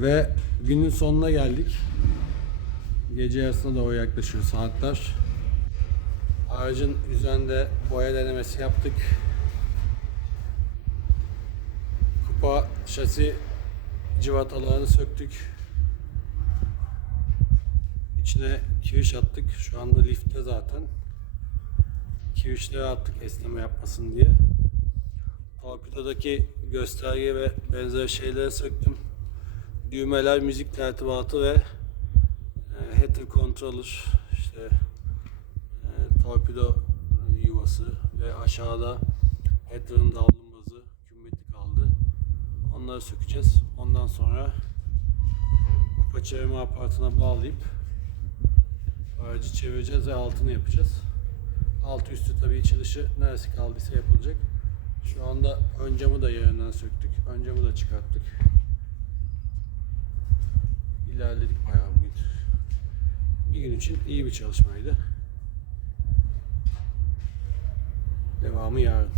Ve günün sonuna geldik. Gece yarısına doğru yaklaşıyor saatler. Aracın üzerinde boya denemesi yaptık. Kupa şasi civatalarını söktük. İçine kiriş attık. Şu anda lifte zaten. Kirişleri attık esneme yapmasın diye. Torpidodaki gösterge ve benzer şeyleri söktüm. Düğmeler, müzik tertibatı ve e, header controller, işte e, torpido yuvası ve aşağıda header'ın davlumbazı, kümmeti kaldı. Onları sökeceğiz. Ondan sonra kupa çevirme aparatına bağlayıp aracı çevireceğiz ve altını yapacağız. Altı üstü tabii içi dışı neresi kaldıysa yapılacak. Şu anda ön camı da yerinden söktük. Ön camı da çıkarttık. İlerledik bayağı bugün. Bir gün için iyi bir çalışmaydı. Devamı yarın.